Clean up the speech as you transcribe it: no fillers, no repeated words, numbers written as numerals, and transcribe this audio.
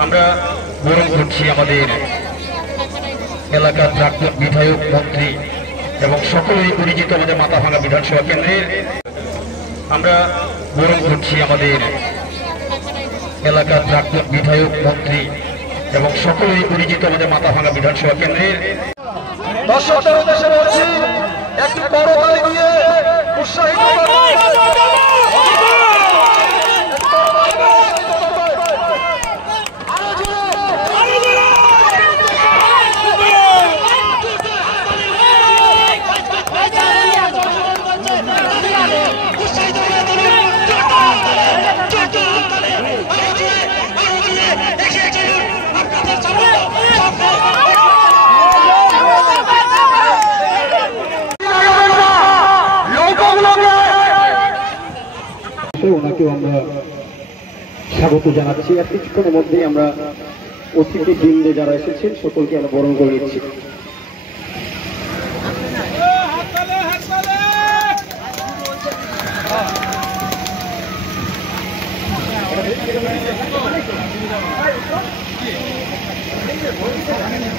আমরা বরণ করছি আমাদের এলাকার প্রাক্তন বিধায়ক, মন্ত্রী এবং সকলেই পরিচিত আমাদের মাথাভাঙ্গা বিধানসভা কেন্দ্রের। আমরা বরণ করছি আমাদের এলাকার প্রাক্তন বিধায়ক, মন্ত্রী এবং সকলেই পরিচিত আমাদের মাথাভাঙ্গা বিধানসভা কেন্দ্রের। দর্শকদের উদ্দেশ্যে বলছি, একটি করতালি দিয়ে উৎসাহিত ওনাকেও আমরা স্বাগত জানাচ্ছি। আর কিছুক্ষণের মধ্যেই আমরা অতিথি বৃন্দে যারা এসেছেন সকলকে আমরা বরণ করে নিচ্ছি। হাততালি